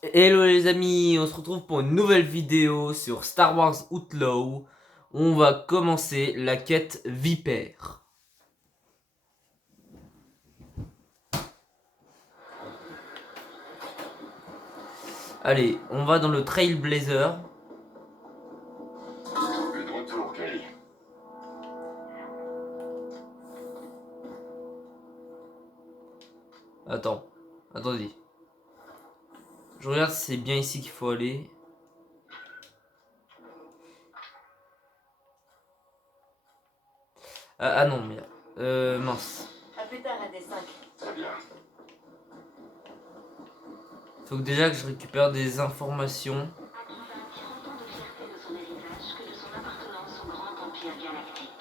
Hello les amis, on se retrouve pour une nouvelle vidéo sur Star Wars Outlaw. On va commencer la quête Vipère. Allez, on va dans le Trailblazer. De retour, Kelly. Attendez. Je regarde si c'est bien ici qu'il faut aller. Ah non, merde. Mince. À plus tard, AD5. Très bien. Faut que déjà que je récupère des informations. Autant de fierté de son héritage que de son appartenance au grand empire galactique.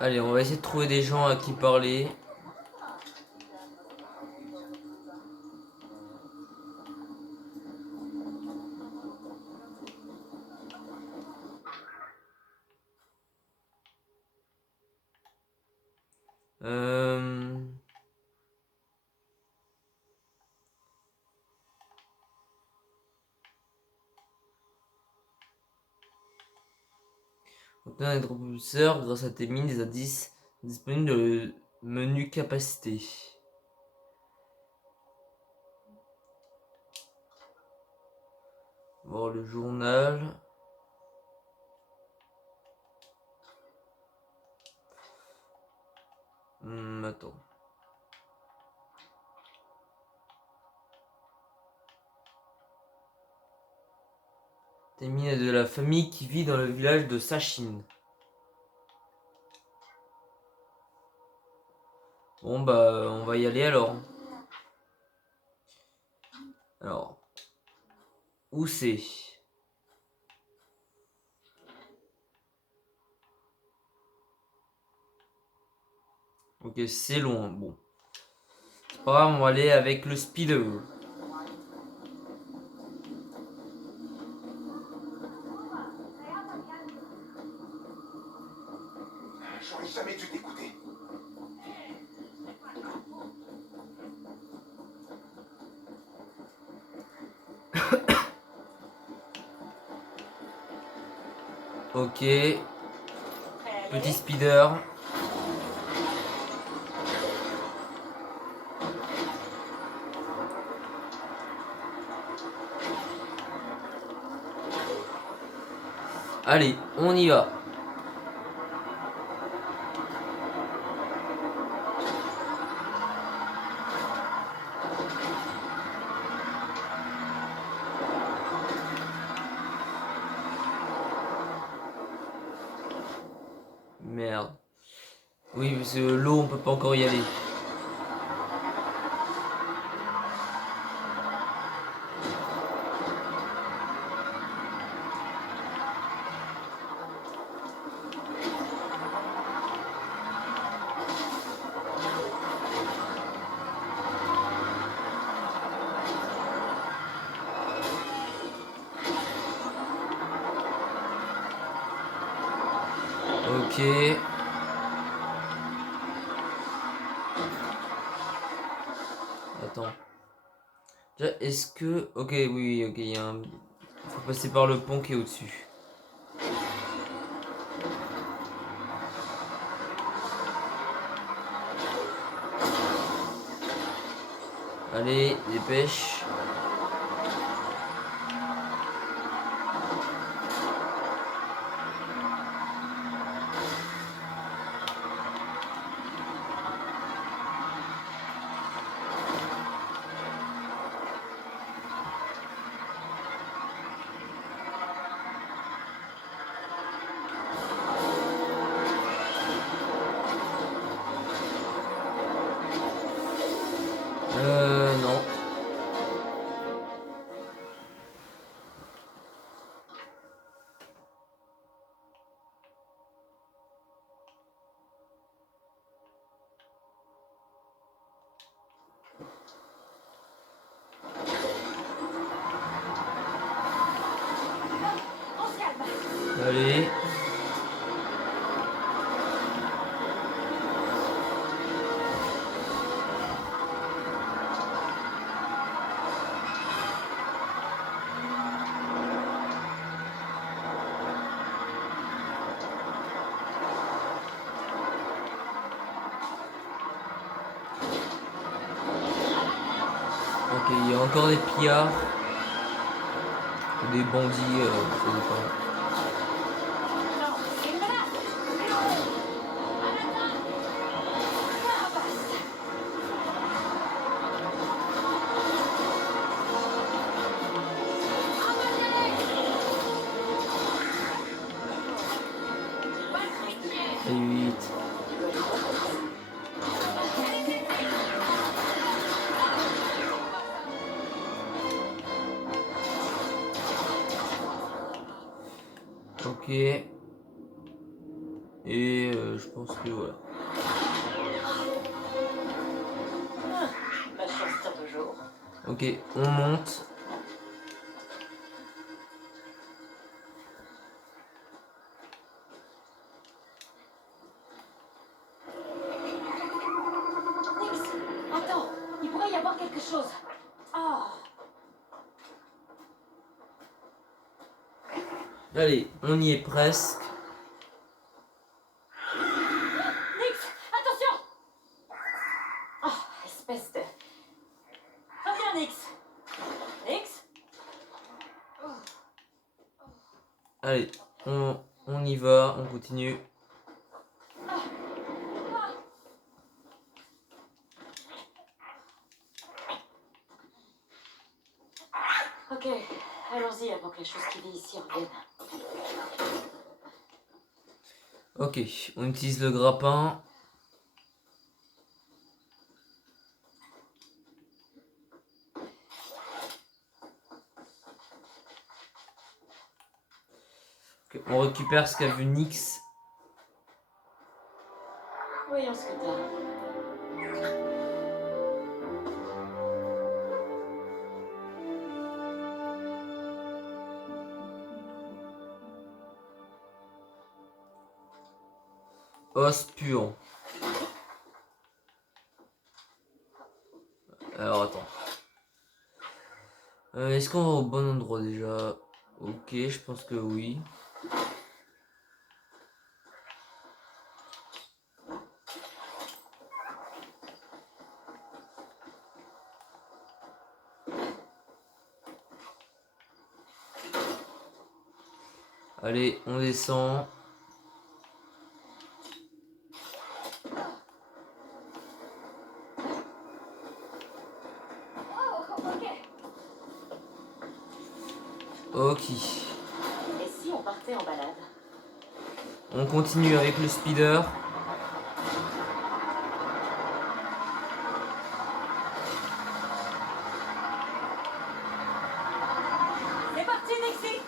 Allez, on va essayer de trouver des gens à qui parler. Euh... Obtenir des propulseurs grâce à tes mines, des indices disponibles dans le menu capacité. Voir le journal. Attends. T'es mine de la famille qui vit dans le village de Sachin. Bon bah on va y aller alors. Alors. Où c'est? Ok, c'est loin. Bon. C'est pas grave, on va aller avec le speeder. J'aurais jamais dû t'écouter. Ok. Petit speeder. Allez, on y va. Merde. Oui, parce que l'eau, on peut pas encore y aller. Ok. Attends. Déjà, est-ce que... Ok, oui, ok, il y a un... Faut passer par le pont qui est au-dessus. Allez, dépêche. Non. Ok, il y a encore des pillards. Ou des bandits, ça dépend. Et 8. Ok. Et je pense que voilà. La chance tient toujours. Ok, on monte. Nix, attends, il pourrait y avoir quelque chose. Ah, Allez, on y est presque. Nix, attention. Ah, espèce de... Reviens, Nix. Nix. Allez, on y va, on continue. Ok, allons-y avant que la chose qui vit ici revienne. Ok, on utilise le grappin. Ok, on récupère ce qu'a vu Nyx. Voyons ce que t'as. Os pur. Alors attends. Est-ce qu'on va au bon endroit déjà? Ok, je pense que oui. Allez, on descend. Ok. Et si on partait en balade? On continue avec le speeder. C'est parti, Nixie.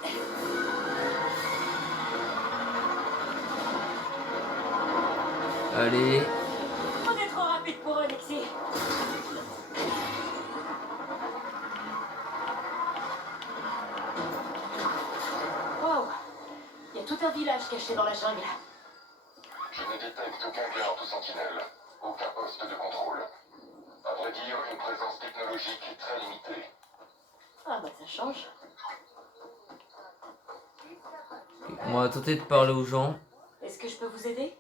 Allez. On est trop rapide pour eux, Nixie. Wow, il y a tout un village caché dans la jungle. Je ne détecte aucun garde ou sentinelle. Aucun poste de contrôle. À vrai dire, une présence technologique très limitée. Ah bah ça change. Ok, on va tenter de parler aux gens. Est-ce que je peux vous aider?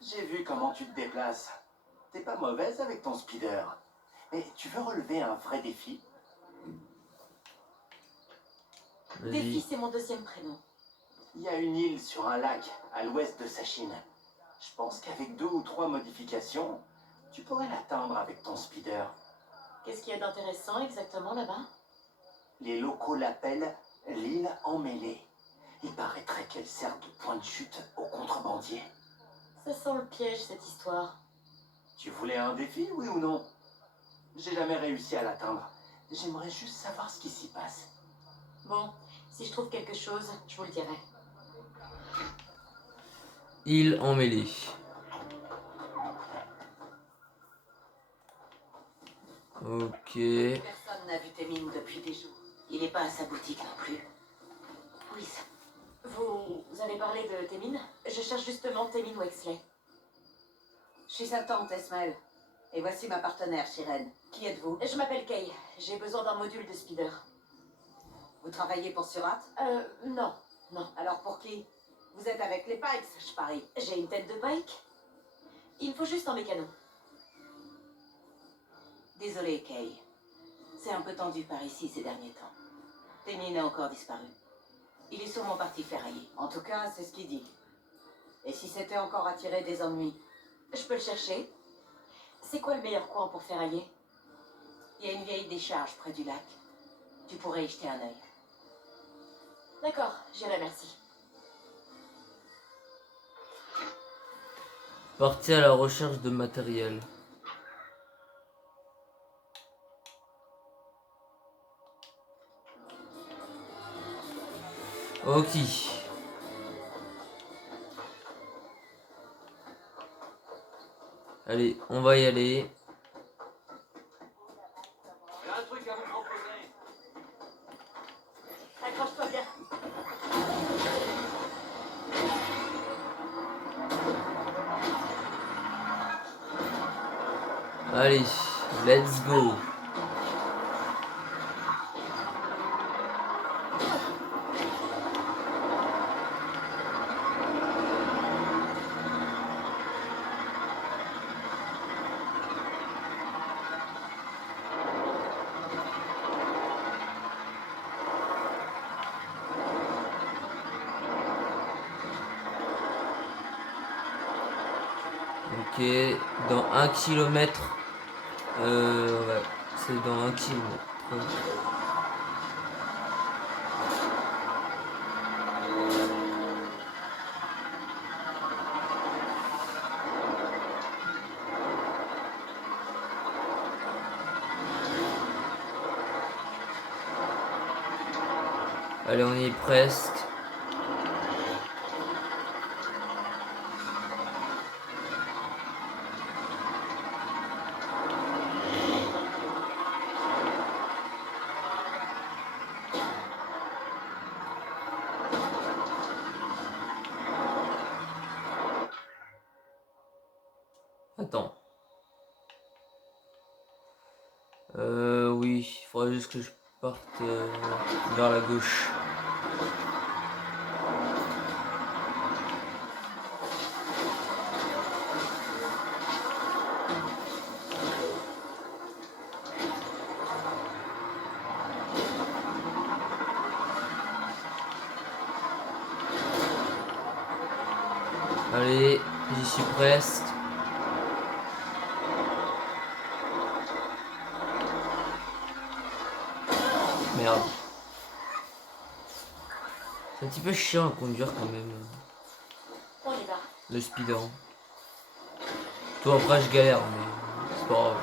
J'ai vu comment tu te déplaces. T'es pas mauvaise avec ton speeder. Mais tu veux relever un vrai défi? Défi, Vas-y. c'est mon deuxième prénom. Il y a une île sur un lac à l'ouest de Sachine. Je pense qu'avec 2 ou 3 modifications, tu pourrais l'atteindre avec ton speeder. Qu'est-ce qu'il y a d'intéressant exactement là-bas? Les locaux l'appellent l'île emmêlée. Il paraîtrait qu'elle sert de point de chute aux contrebandiers. Ça sent le piège, cette histoire. Tu voulais un défi, oui ou non? J'ai jamais réussi à l'atteindre. J'aimerais juste savoir ce qui s'y passe. Bon, si je trouve quelque chose, je vous le dirai. Île emmêlée. Ok. Personne n'a vu Témine depuis des jours. Il n'est pas à sa boutique non plus. Oui. Vous avez parlé de Témine? Je cherche justement Témine Wexley. Je suis sa tante, Esmaël. Et voici ma partenaire, Shireen. Qui êtes-vous? Je m'appelle Kay. J'ai besoin d'un module de speeder. Vous travaillez pour Surat? Non. Non. Alors pour qui? Vous êtes avec les Pikes, je parie. J'ai une tête de pike. Il me faut juste un mécano. Désolée, Kay. C'est un peu tendu par ici ces derniers temps. Témine a encore disparu. Il est sûrement parti ferrailler. En tout cas, c'est ce qu'il dit. Et si c'était encore attiré des ennuis? Je peux le chercher. C'est quoi le meilleur coin pour ferrailler? Il y a une vieille décharge près du lac. Tu pourrais y jeter un œil. D'accord, j'irai, merci. Partez à la recherche de matériel. Ok. Allez, on va y aller. J'ai un truc à vous proposer. Accroche-toi bien. Allez, let's go. Ok, dans 1 kilomètre. Ouais, c'est dans 1 kilomètre. Allez, on y est presque. Attends. Oui, il faudrait juste que je parte vers la gauche. Allez, j'y suis presque. Merde. C'est un petit peu chiant à conduire quand même. On y va. Le speeder. Toi après je galère mais c'est pas grave.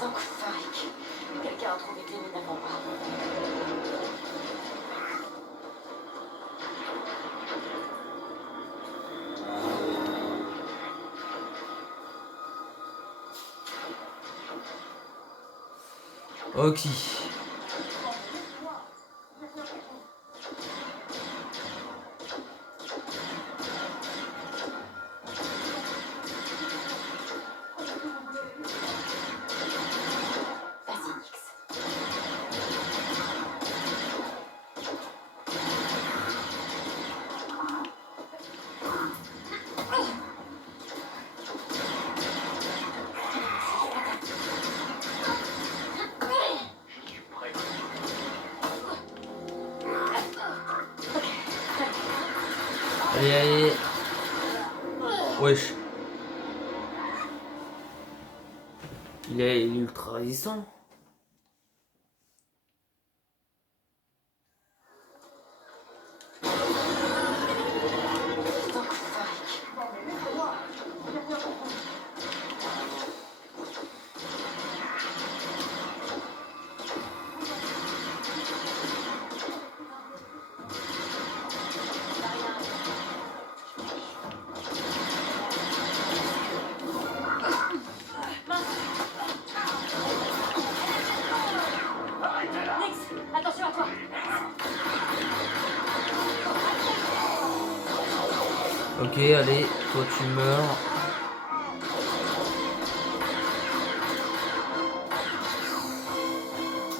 Tant que Farik. Quelqu'un a trouvé Témine avant moi. Ok. Vas-y, Nix. Allez, allez. Wesh. Il est ultra résistant. Tant que Farik. Nix, attention à toi. Ok, allez, toi tu meurs.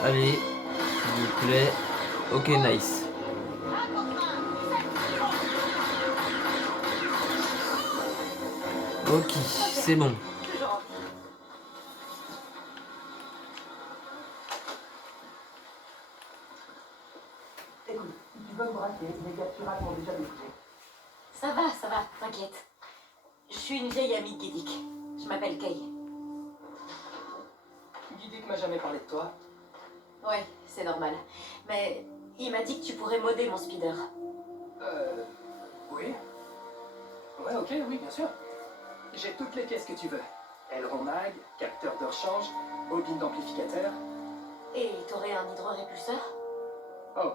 Allez, s'il vous plaît. Ok, nice. Ok, c'est bon. Toujours en vie. Écoute, si tu veux me braquer, les capturats m'ont déjà découvert. Ça va, t'inquiète. Je suis une vieille amie de Guédic. Je m'appelle Kay. Guidic m'a jamais parlé de toi. Ouais, c'est normal. Mais il m'a dit que tu pourrais modder mon speeder. Oui. Ouais, ok, oui, bien sûr. J'ai toutes les pièces que tu veux. Aileron mag, capteur de rechange, bobine d'amplificateur. Et t'aurais un hydrorépulseur? Oh.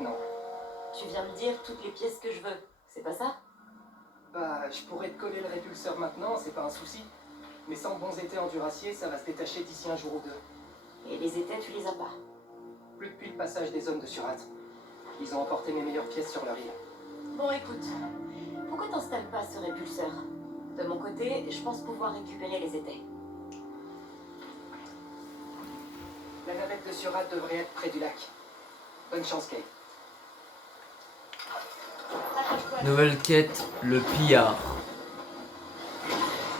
Non. Tu viens me dire toutes les pièces que je veux. C'est pas ça? Bah, je pourrais te coller le répulseur maintenant, c'est pas un souci. Mais sans bons étais en duracier, ça va se détacher d'ici un jour ou deux. Et les étais, tu les as pas. Plus depuis le passage des hommes de Surat. Ils ont emporté mes meilleures pièces sur leur île. Bon, écoute. Pourquoi t'installes pas ce répulseur? De mon côté, je pense pouvoir récupérer les étais. La navette de Surat devrait être près du lac. Bonne chance, Kay. Accroche-toi. Nouvelle quête, le pillard.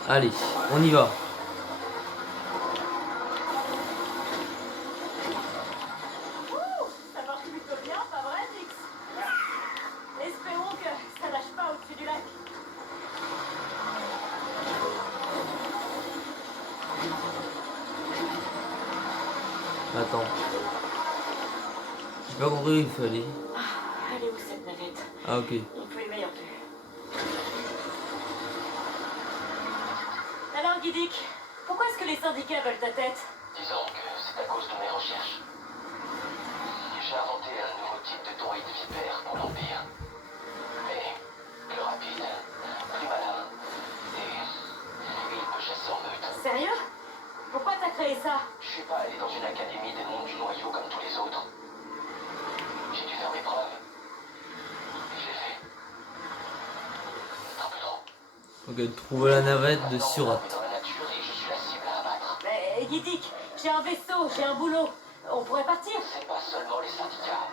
Allez, on y va. Ça marche plutôt bien, pas vrai, Nix? Espérons que ça lâche pas au-dessus du lac. Attends. J'ai pas compris où il fallait. Elle est où cette navette? Ah ok. On peut une meilleure vue. Alors, Guidic, pourquoi est-ce que les syndicats veulent ta tête? Disons que c'est à cause de mes recherches. J'ai inventé un nouveau type de droïde vipère pour l'Empire. Mais plus rapide, plus malin. Et il peut chasser en meute. Sérieux? Pourquoi t'as créé ça? Je suis pas allé dans une académie des mondes du noyau comme tous les autres. J'ai dû faire mes preuves. Et je l'ai fait. Un peu trop. Ok, trouver la navette de Surat. Dans la nature et je suis la cible à abattre. Mais Guidic, j'ai un vaisseau, j'ai un boulot. On pourrait partir. C'est pas seulement les syndicats.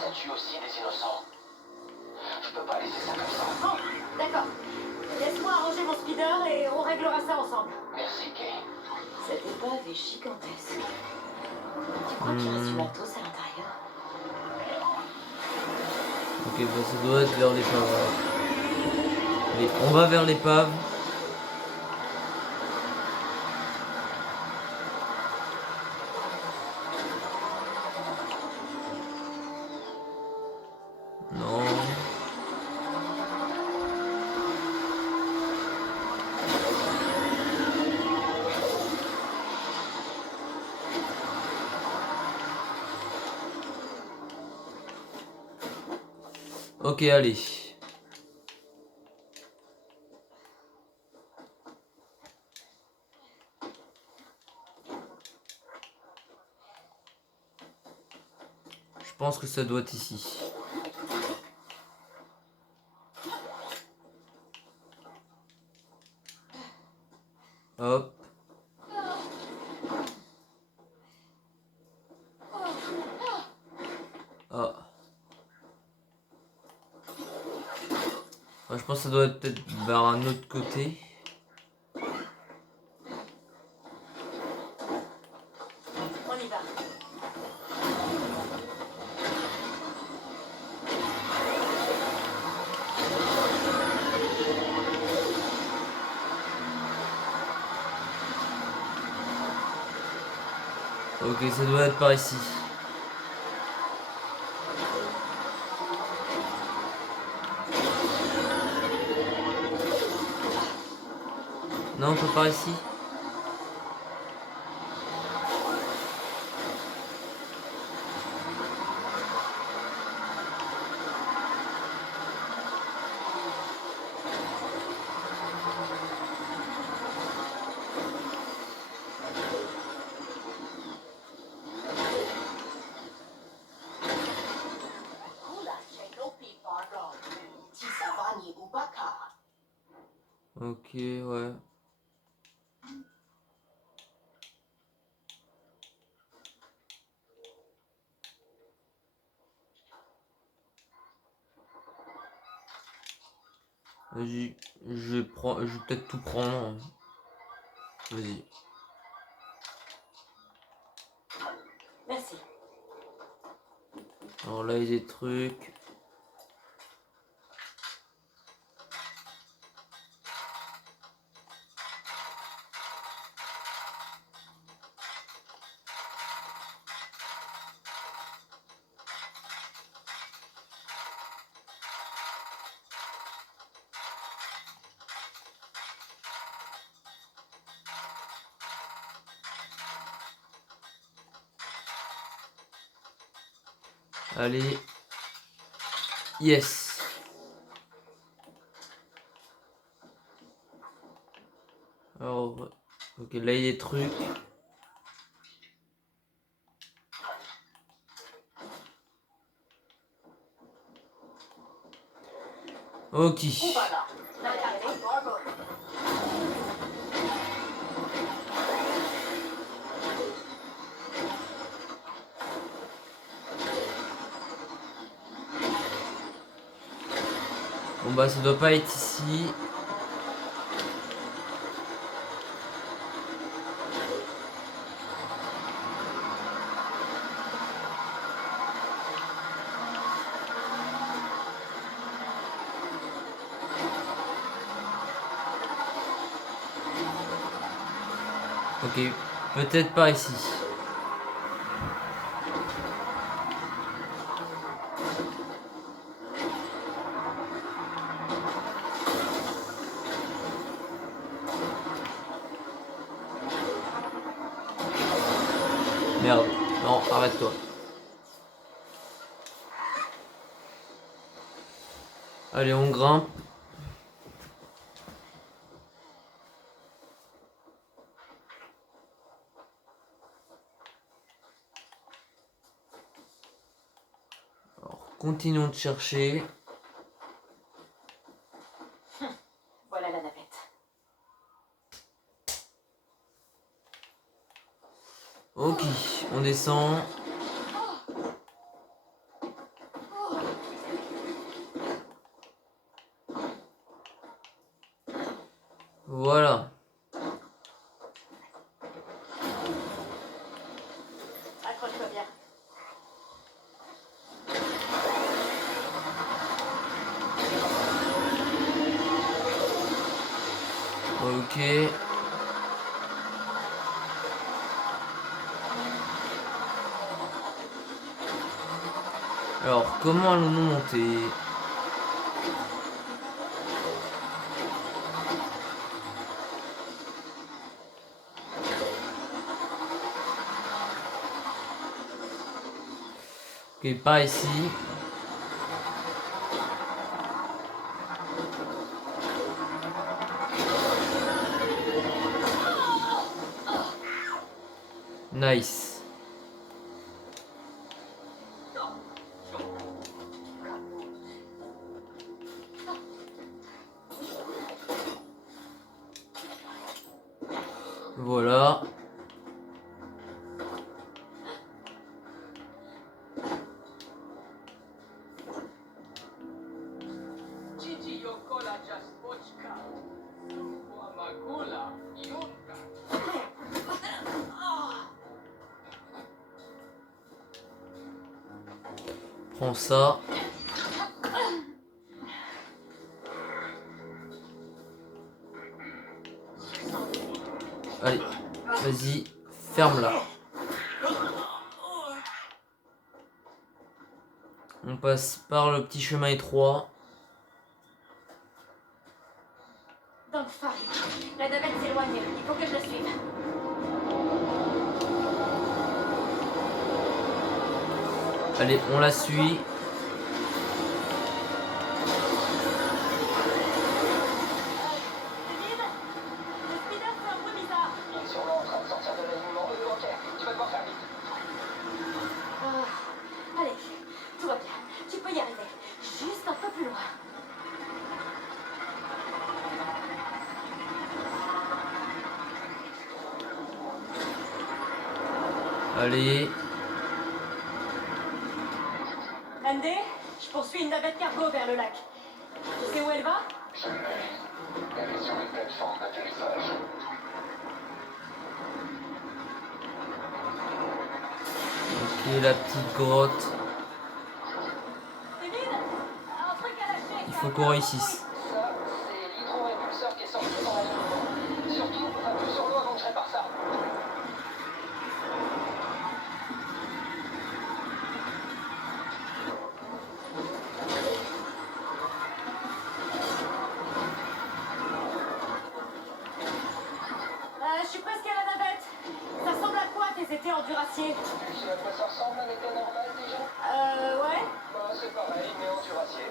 Ça tue aussi des innocents. Je peux pas laisser ça comme ça. Bon, d'accord. Laisse-moi arranger mon speeder et on réglera ça ensemble. Merci, Kay. Cette épave est gigantesque. Tu crois qu'il reste du matos à l'intérieur? Ok, bah ça doit être vers l'épave. Allez, on va vers l'épave. Non. Ok, allez. Je pense que ça doit être ici. Hop. Ah. Ouais, je pense que ça doit être peut-être vers un autre côté. On y va. Ok, ça doit être par ici. Non, pas par ici. Ok, ouais. Vas-y, je vais peut-être tout prendre. Vas-y. Merci. Alors là, il y a des trucs. Allez. Yes. Alors, ok, là il y a des trucs. Ok. Bon bah ça doit pas être ici. Ok, peut-être pas ici. Merde, non, arrête-toi. Allez, on grimpe. Alors, continuons de chercher. Voilà la navette. Ok, on descend. Voilà. Accroche-toi bien. Ok. Alors, comment allons-nous monter? Ok, pas ici. Nice. Voilà. Prends ça. Allez, vas-y, ferme-la. On passe par le petit chemin étroit. Dans le phare. La navette s'éloigne. Il faut que je la suive. Allez, on la suit. Il est sûrement en train de sortir de l'alignement. Ok, tu vas devoir faire vite. Allez, tout va bien. Tu peux y arriver. Juste un peu plus loin. Allez. Andy, je poursuis une navette cargo vers le lac. Tu sais où elle va? Je Allez sur une plateforme d'atterrissage. Ok, la petite grotte. Il faut qu'on réussisse. Ça, c'est l'hydrorépulseur qui est sorti dans la zone. Surtout, appuie sur l'eau avant que je répare ça. Je suis presque à la navette. Ça ressemble à quoi tes étés en duracier? Tu sais à quoi ça ressemble un été normal déjà? Ouais. Bah, c'est pareil, mais en duracier.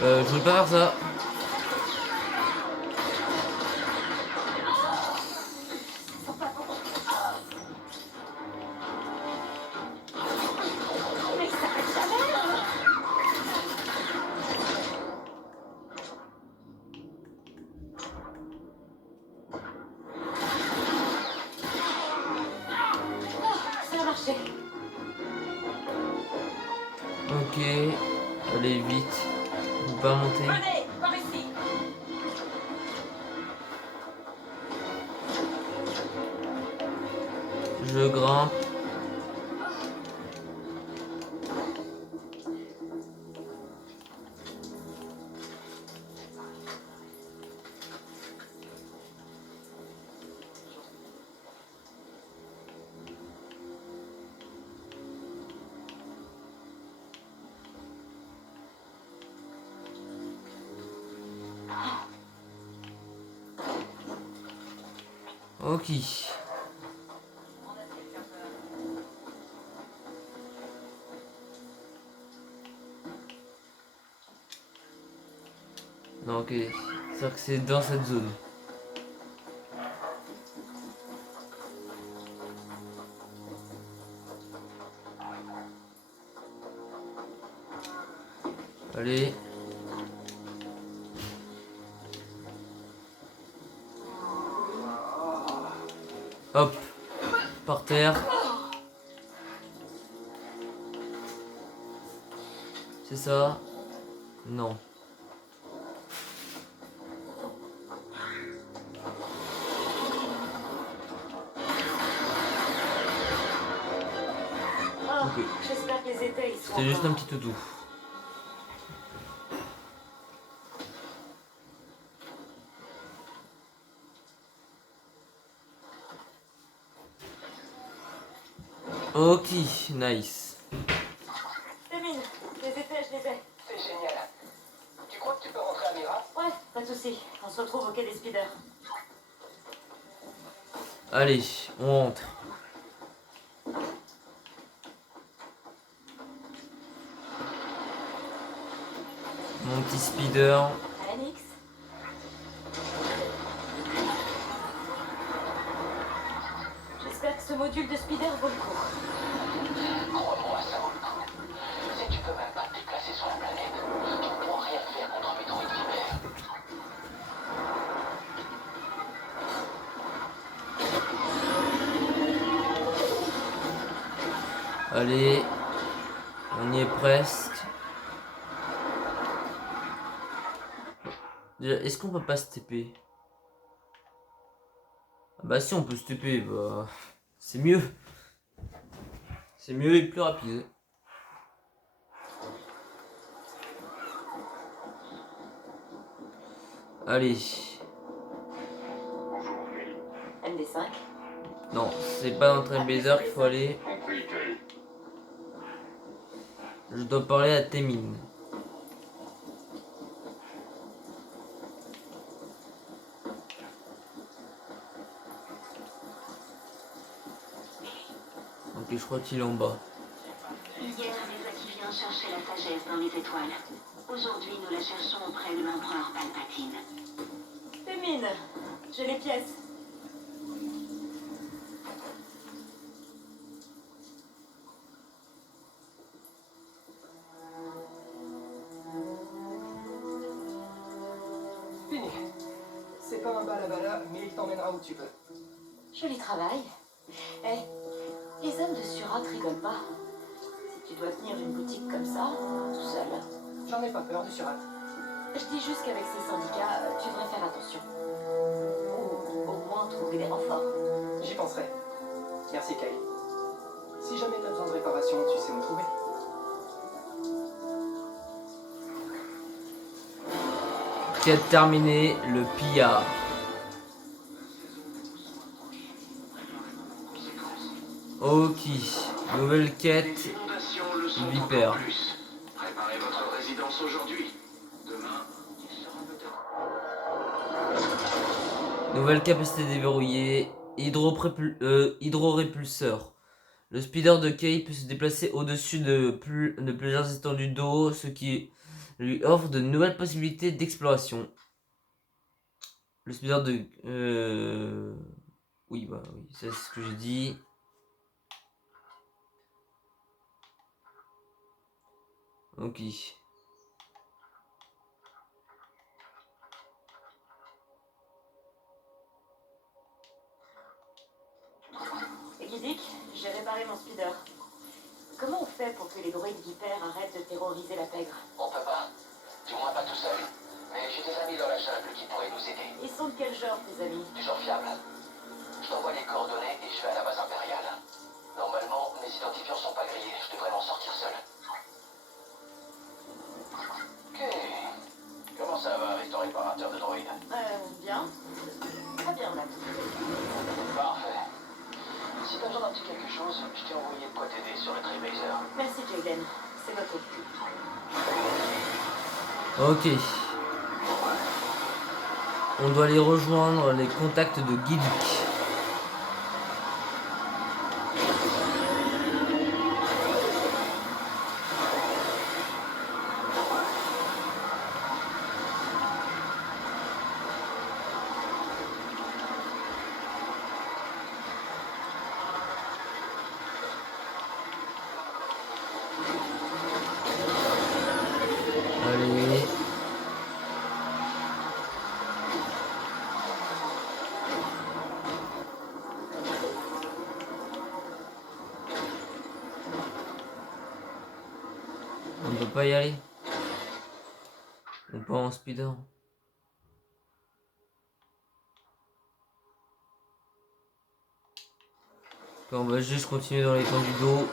Je voulais pas faire ça. Mais ça s'arrête jamais, hein. Ça a marché. Ok. Allez, vite. On peut pas monter. Venez, par ici. Je grimpe. Ok. Non, ok. C'est-à-dire que c'est dans cette zone. Allez. Hop. Par terre. C'est ça? Non. Ok. J'espère que les étés ils sont C'était juste un encore. petit toutou. Ok, nice. Témine, les étés je les ai. C'est génial. Tu crois que tu peux rentrer à Mira? Ouais, pas de soucis. On se retrouve au quai des speeders. Allez, on rentre. Mon petit speeder. Alix. J'espère que ce module de speeder vaut le coup. Crois-moi, ça vaut le coup. Si tu peux même pas te déplacer sur la planète, tu ne pourras rien faire contre mes droïdes vipères. Allez, on y est presque. Déjà, est-ce qu'on peut pas se TP? Ah bah si on peut se TP, bah c'est mieux. C'est mieux et plus rapide. Allez. MD5. Non, c'est pas dans Trailblazer qu'il faut aller. Je dois parler à Témine. Ok, je crois qu'il est en bas. Hier, les Activiens cherchaient la sagesse dans les étoiles. Aujourd'hui, nous la cherchons auprès de l'empereur Palpatine. Témine, j'ai les pièces. Fini. C'est pas un balabala, mais il t'emmènera où tu veux. Joli travail. Eh, Les hommes de Surat rigolent pas. Si tu dois tenir une boutique comme ça, tout seul. J'en ai pas peur du surat. Je dis juste qu'avec ces syndicats, tu devrais faire attention. Ou au moins trouver des renforts. J'y penserai. Merci, Kay. Si jamais t'as besoin de réparation, tu sais où me trouver. Quête terminée, le pillard. Ok, nouvelle quête, Inondations le sont Vipère. encore plus. Préparez votre résidence aujourd'hui. Demain, il sera peut-être... Nouvelle capacité déverrouillée, hydrorépulseur. Le speeder de Kay peut se déplacer au-dessus de plusieurs étendues d'eau, ce qui lui offre de nouvelles possibilités d'exploration. Le speeder de... Oui, bah oui, c'est ce que j'ai dit. Ok. Et Gidik, j'ai réparé mon speeder. Comment on fait pour que les droïdes vipères arrêtent de terroriser la pègre? On peut pas. Du moins pas tout seul. Mais j'ai des amis dans la jungle qui pourraient nous aider. Ils sont de quel genre, tes amis? Du genre fiable. Je t'envoie les coordonnées et je vais à la base impériale. Normalement, mes identifiants sont pas grillés. Je devrais m'en sortir seul. Ok. Comment ça va avec ton réparateur de droïdes? Bien. Très bien, Matt. Parfait. Si t'as besoin d'un petit quelque chose, je t'ai envoyé de quoi t'aider sur le Trailblazer. Merci, Jayden. C'est noté. Ok. On doit aller rejoindre les contacts de Gidik. Allez. On ne peut pas y aller. On peut en speeder. On va juste continuer dans l'étendue d'eau.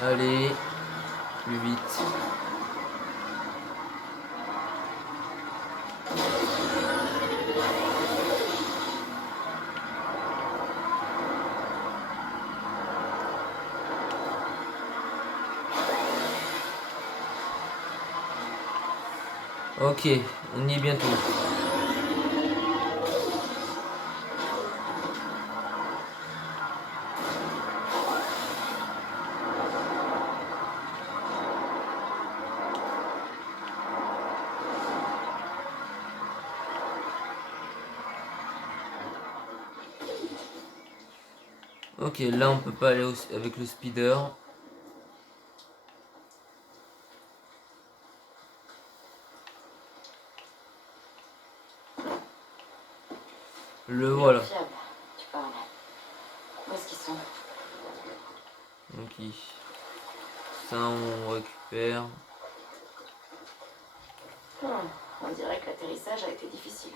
Allez, plus vite. Ok, on y est bientôt. Ok, là on peut pas aller avec le speeder. Le voilà. Fiable, tu parles. Où est-ce qu'ils sont? Ok. Ça on récupère. On dirait que l'atterrissage a été difficile.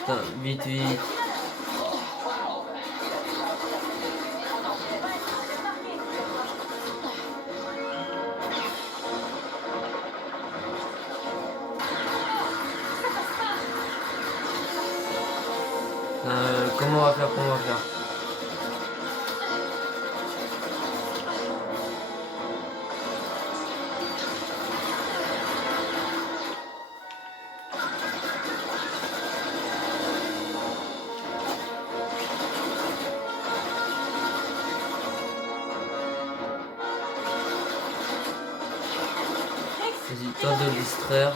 Putain, vite, vite. Comment on va faire? Comment on va faire? Vas-y, tente de le distraire.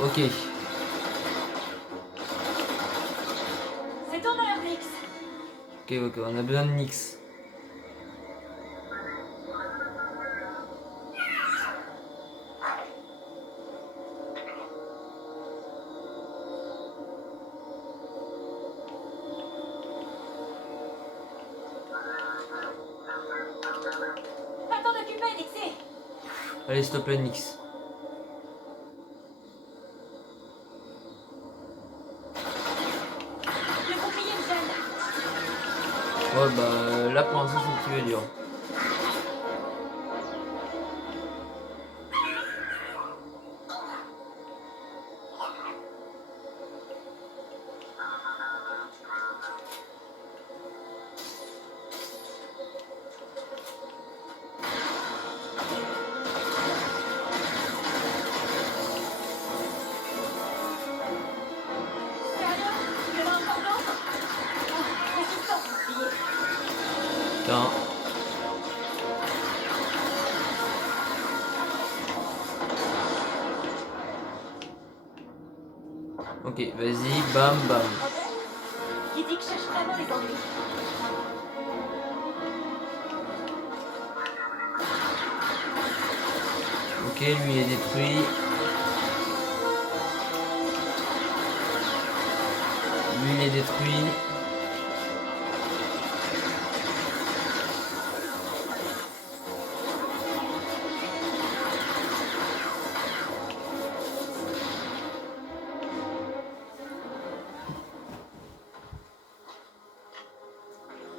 Ok. C'est ton heure, Nix. Ok, on a besoin de Nyx. Pas le temps d'occuper, Nixie. Allez, s'il te plaît, Nyx. Le bouclier me gêne. Ouais, bah là pour l'instant, c'est un petit peu dur. Sérieux? Il y en a encore d'autres? Ah, résistance, bouclier. Tiens. Ok, vas-y, bam, bam. Qui dit que cherche vraiment les ennuis? Ok, lui il est détruit. Lui il est détruit.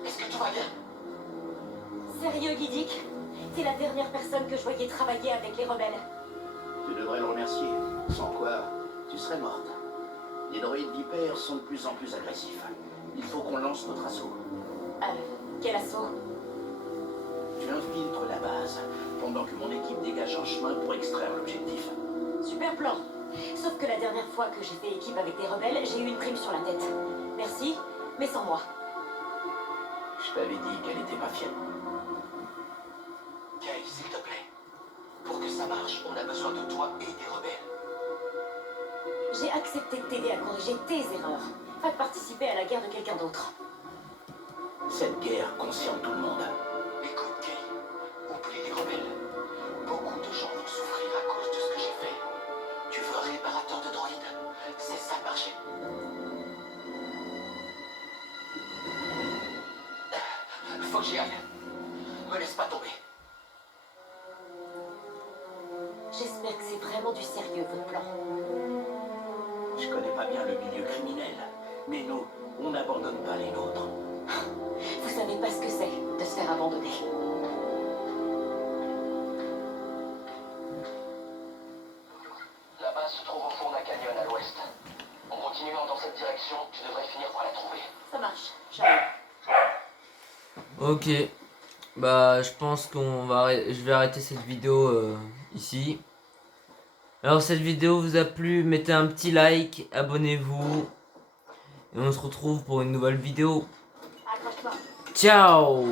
Est-ce que tout va bien? Sérieux, Guidic? C'est la dernière personne que je voyais travailler avec les rebelles. Tu devrais le remercier. Sans quoi, tu serais morte. Les droïdes vipères sont de plus en plus agressifs. Il faut qu'on lance notre assaut. Quel assaut? Tu infiltres la base, pendant que mon équipe dégage un chemin pour extraire l'objectif. Super plan. Sauf que la dernière fois que j'ai fait équipe avec les rebelles, j'ai eu une prime sur la tête. Merci, mais sans moi. Je t'avais dit qu'elle était pas fiable. Kay, s'il te plaît. Pour que ça marche, on a besoin de toi et des rebelles. J'ai accepté de t'aider à corriger tes erreurs, pas de participer à la guerre de quelqu'un d'autre. Cette guerre concerne tout le monde. Écoute, Kay, oublie les rebelles. Beaucoup de gens vont souffrir à cause de ce que j'ai fait. Tu veux un réparateur de droïdes? C'est ça le marché. Faut que j'y aille. Me laisse pas tomber. J'espère que c'est vraiment du sérieux, votre plan. Je connais pas bien le milieu criminel, mais nous, on n'abandonne pas les nôtres. Vous savez pas ce que c'est de se faire abandonner. La base se trouve au fond d'un canyon à l'ouest. En continuant dans cette direction, tu devrais finir par la trouver. Ça marche, j'arrive. Ok. Bah je pense je vais arrêter cette vidéo ici. Alors cette vidéo vous a plu, mettez un petit like, abonnez-vous. Et on se retrouve pour une nouvelle vidéo. Accroche-toi. Ciao!